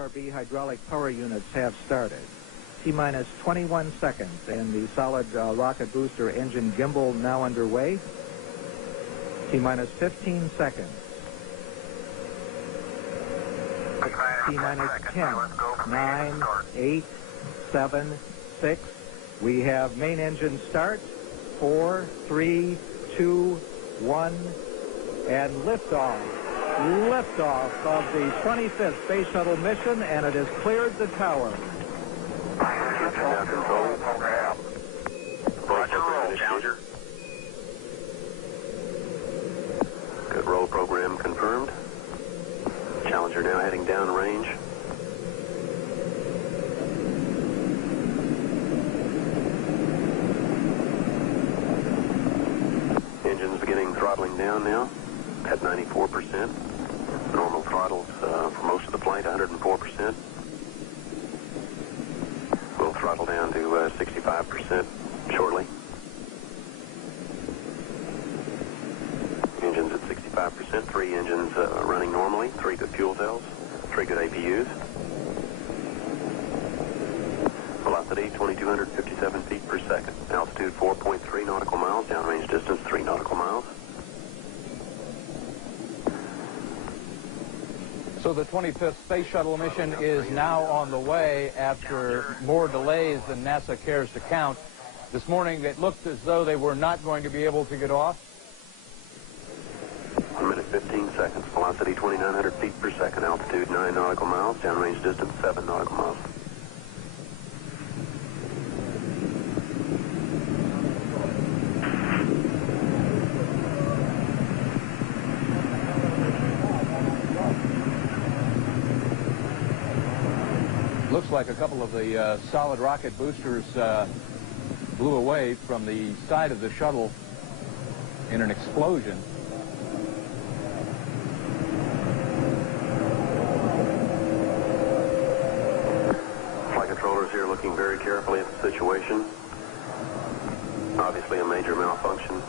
SRB hydraulic power units have started. T-minus 21 seconds, and the solid rocket booster engine gimbal now underway. T-minus 15 seconds. T-minus 10, 9, 8, 7, 6. We have main engine start. 4, 3, 2, 1, and liftoff. Liftoff of the 25th Space Shuttle mission, and it has cleared the tower. Roger, roll, Challenger. Good roll program confirmed. Challenger now heading downrange. Engines beginning throttling down now at 94%. Normal throttles for most of the flight, 104%. We'll throttle down to 65% shortly. Engines at 65%, 3 engines running normally, 3 good fuel cells, 3 good APUs. Velocity 2,257 feet per second. Altitude 4.3 nautical miles, downrange distance 3 nautical miles. So the 25th Space Shuttle mission is now on the way after more delays than NASA cares to count. This morning it looked as though they were not going to be able to get off. 1 minute 15 seconds. Velocity 2,900 feet per second. Altitude 9 nautical miles. Downrange distance 7 nautical miles. Looks like a couple of the solid rocket boosters blew away from the side of the shuttle in an explosion. Flight controllers here looking very carefully at the situation. Obviously a major malfunction.